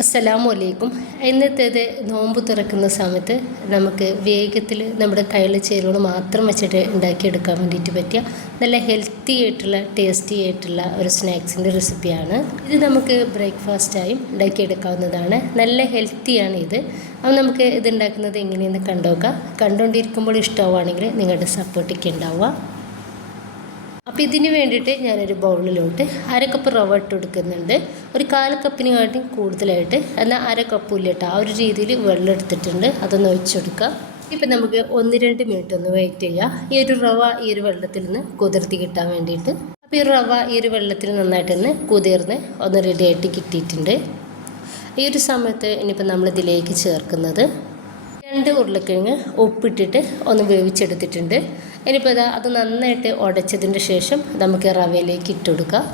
അസ്സലാമു അലൈക്കും. ഇന്നത്തേത് നോമ്പ് തുറക്കുന്ന സമയത്ത് നമുക്ക് വേഗത്തിൽ നമ്മുടെ കയ്യിൽ ചേരുവകൾ മാത്രം വെച്ചിട്ട് ഉണ്ടാക്കിയെടുക്കാൻ വേണ്ടിയിട്ട് പറ്റിയ നല്ല ഹെൽത്തി ആയിട്ടുള്ള ടേസ്റ്റി ആയിട്ടുള്ള ഒരു സ്നാക്സിൻ്റെ റെസിപ്പിയാണ് ഇത്. നമുക്ക് ബ്രേക്ക്ഫാസ്റ്റായും ഉണ്ടാക്കിയെടുക്കാവുന്നതാണ്. നല്ല ഹെൽത്തിയാണ് ഇത്. അപ്പോൾ നമുക്ക് ഇത് ഉണ്ടാക്കുന്നത് എങ്ങനെയെന്ന് കണ്ടുനോക്കാം. കണ്ടുകൊണ്ടിരിക്കുമ്പോൾ ഇഷ്ടമാവുകയാണെങ്കിൽ നിങ്ങളുടെ സപ്പോർട്ടൊക്കെ ഉണ്ടാവുക. അപ്പോൾ ഇതിന് വേണ്ടിയിട്ട് ഞാനൊരു ബൗളിലോട്ട് 1/2 കപ്പ് റവ ഇട്ട് കൊടുക്കുന്നുണ്ട്. ഒരു 1/4 കപ്പിനെക്കാട്ടി കൂടുതലായിട്ട്, എന്നാൽ 1/2 കപ്പില്ല കേട്ടോ, ആ ഒരു രീതിയിൽ വെള്ളം എടുത്തിട്ടുണ്ട്. അതൊന്ന് ഒഴിച്ചെടുക്കുക. ഇപ്പം നമുക്ക് 1-2 മിനിറ്റ് ഒന്ന് വെയിറ്റ് ചെയ്യാം. ഈ ഒരു റവ ഈ ഒരു വെള്ളത്തിൽ നിന്ന് കുതിർത്തി കിട്ടാൻ വേണ്ടിയിട്ട്. അപ്പോൾ ഈ റവ ഈ ഒരു വെള്ളത്തിൽ നന്നായിട്ടൊന്ന് കുതിർന്ന് ഒന്ന് റെഡിയായിട്ട് കിട്ടിയിട്ടുണ്ട്. ഈ ഒരു സമയത്ത് ഇനിയിപ്പോൾ നമ്മളിതിലേക്ക് ചേർക്കുന്നത് 2 ഉരുളക്കിഴങ്ങ് ഉപ്പിട്ടിട്ട് ഒന്ന് വേവിച്ചെടുത്തിട്ടുണ്ട്. ഇനിയിപ്പോൾ അത് നന്നായിട്ട് ഉടച്ചതിന് ശേഷം നമുക്ക് റവയിലേക്ക് ഇട്ട് കൊടുക്കാം.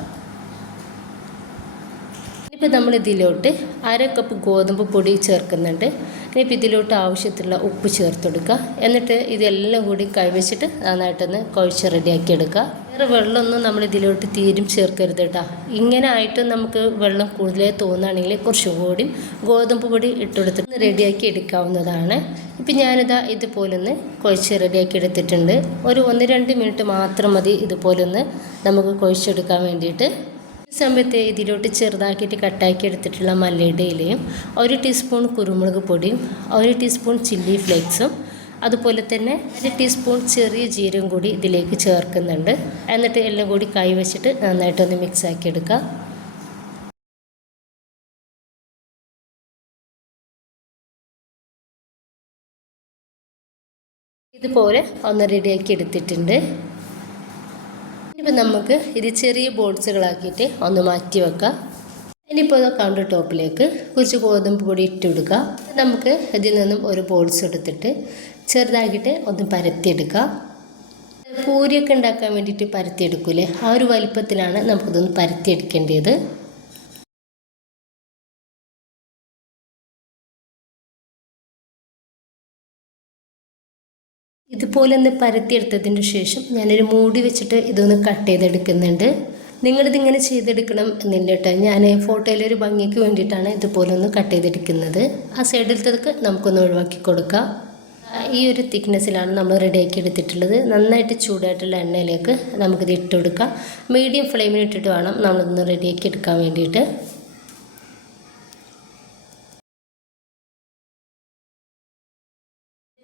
ഇനിയിപ്പോൾ നമ്മൾ ഇതിലോട്ട് 1/2 കപ്പ് ഗോതമ്പ് പൊടി ചേർക്കുന്നുണ്ട്. ഇനിയിപ്പോൾ ഇതിലോട്ട് ആവശ്യത്തിലുള്ള ഉപ്പ് ചേർത്ത് കൊടുക്കുക. എന്നിട്ട് ഇതെല്ലാം കൂടി കൈവച്ചിട്ട് നന്നായിട്ടൊന്ന് കുഴച്ച് റെഡിയാക്കി എടുക്കുക. വേറെ വെള്ളമൊന്നും നമ്മൾ ഇതിലോട്ട് തീരും ചേർക്കരുത് കേട്ടോ. ഇങ്ങനെ ആയിട്ട് നമുക്ക് വെള്ളം കൂടുതലായി തോന്നുകയാണെങ്കിൽ കുറച്ചും കൂടി ഗോതമ്പ് പൊടി ഇട്ടെടുത്തിട്ട് റെഡിയാക്കി എടുക്കാവുന്നതാണ്. ഇപ്പം ഞാനിതാ ഇതുപോലൊന്ന് കുഴച്ച് റെഡിയാക്കി എടുത്തിട്ടുണ്ട്. ഒരു 1-2 മിനിറ്റ് മാത്രം മതി ഇതുപോലൊന്ന് നമുക്ക് കുഴച്ചെടുക്കാൻ വേണ്ടിയിട്ട്. ഈ സമയത്ത് ഇതിലോട്ട് ചെറുതാക്കിയിട്ട് കട്ടാക്കി എടുത്തിട്ടുള്ള മല്ലിയുടെ ഇലയും 1 ടീസ്പൂൺ കുരുമുളക് പൊടിയും 1 ടീസ്പൂൺ ചില്ലി ഫ്ലേക്സും അതുപോലെ തന്നെ 1 ടീസ്പൂൺ ചെറിയ ജീരകം കൂടി ഇതിലേക്ക് ചേർക്കുന്നുണ്ട്. എന്നിട്ട് എല്ലാം കൂടി കൈ വെച്ചിട്ട് നന്നായിട്ടൊന്ന് മിക്സാക്കി എടുക്കുക. ഇതുപോലെ ഒന്ന് റെഡിയാക്കി എടുത്തിട്ടുണ്ട്. ഇനിയിപ്പോൾ നമുക്ക് ഇത് ചെറിയ ബോൾസുകളാക്കിയിട്ട് ഒന്ന് മാറ്റി വെക്കാം. ഇനിയിപ്പോൾ കൗണ്ടർ ടോപ്പിലേക്ക് കുറച്ച് ഗോതമ്പ് പൊടി ഇട്ട് കൊടുക്കുക. നമുക്ക് ഇതിൽ നിന്നും ഒരു ബോൾസ് എടുത്തിട്ട് ചെറുതാക്കിയിട്ട് ഒന്ന് പരത്തിയെടുക്കുക. പൂരിയൊക്കെ ഉണ്ടാക്കാൻ വേണ്ടിയിട്ട് പരത്തിയെടുക്കൂലേ, ആ ഒരു വലിപ്പത്തിലാണ് നമുക്കിതൊന്ന് പരത്തിയെടുക്കേണ്ടത്. ഇതുപോലെ ഒന്ന് പരത്തിയെടുത്തതിന് ശേഷം ഞാനൊരു മൂടി വെച്ചിട്ട് ഇതൊന്ന് കട്ട് ചെയ്തെടുക്കുന്നുണ്ട്. നിങ്ങളിതിങ്ങനെ ചെയ്തെടുക്കണം എന്നില്ല കേട്ടോ. ഞാൻ ഫോട്ടോയിലൊരു ഭംഗിക്ക് വേണ്ടിയിട്ടാണ് ഇതുപോലെ ഒന്ന് കട്ട് ചെയ്തെടുക്കുന്നത്. ആ സൈഡിലത്തേക്ക് നമുക്കൊന്ന് ഒഴിവാക്കി കൊടുക്കാം. ഈ ഒരു തിക്നെസ്സിലാണ് നമ്മൾ റെഡിയാക്കി എടുത്തിട്ടുള്ളത്. നന്നായിട്ട് ചൂടായിട്ടുള്ള എണ്ണയിലേക്ക് നമുക്കിത് ഇട്ട് കൊടുക്കാം. മീഡിയം ഫ്ലെയിമിൽ ഇട്ടിട്ട് വേണം നമ്മളിതൊന്ന് റെഡിയാക്കി എടുക്കാൻ വേണ്ടിയിട്ട്.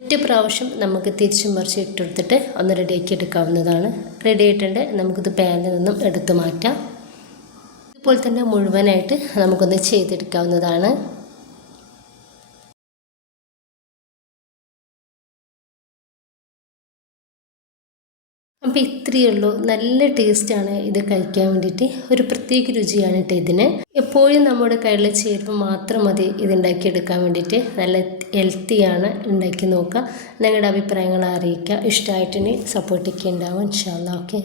ഒറ്റ പ്രാവശ്യം നമുക്ക് തിരിച്ചും മറിച്ച് ഇട്ടെടുത്തിട്ട് ഒന്ന് റെഡിയാക്കി എടുക്കാവുന്നതാണ്. റെഡി ആയിട്ടുണ്ട്. നമുക്കിത് പാനിൽ നിന്നും എടുത്ത് മാറ്റാം. ഇതുപോലെ തന്നെ മുഴുവനായിട്ട് നമുക്കൊന്ന് ചെയ്തെടുക്കാവുന്നതാണ്. അപ്പോൾ ഇത്രയേ ഉള്ളൂ. നല്ല ടേസ്റ്റാണ് ഇത് കഴിക്കാൻ വേണ്ടിയിട്ട്. ഒരു പ്രത്യേക രുചിയാണ് കേട്ടോ ഇതിന്. എപ്പോഴും നമ്മുടെ കയ്യിൽ ചേരുവ മാത്രം മതി ഇതുണ്ടാക്കിയെടുക്കാൻ വേണ്ടിയിട്ട്. നല്ല ഹെൽത്തിയാണ്. ഉണ്ടാക്കി നോക്കുക. നിങ്ങളുടെ അഭിപ്രായങ്ങൾ അറിയിക്കുക. ഇഷ്ടമായിട്ടിനി സപ്പോർട്ടൊക്കെ ഉണ്ടാവും ഇൻഷാ അല്ലാഹ്. ഓക്കെ.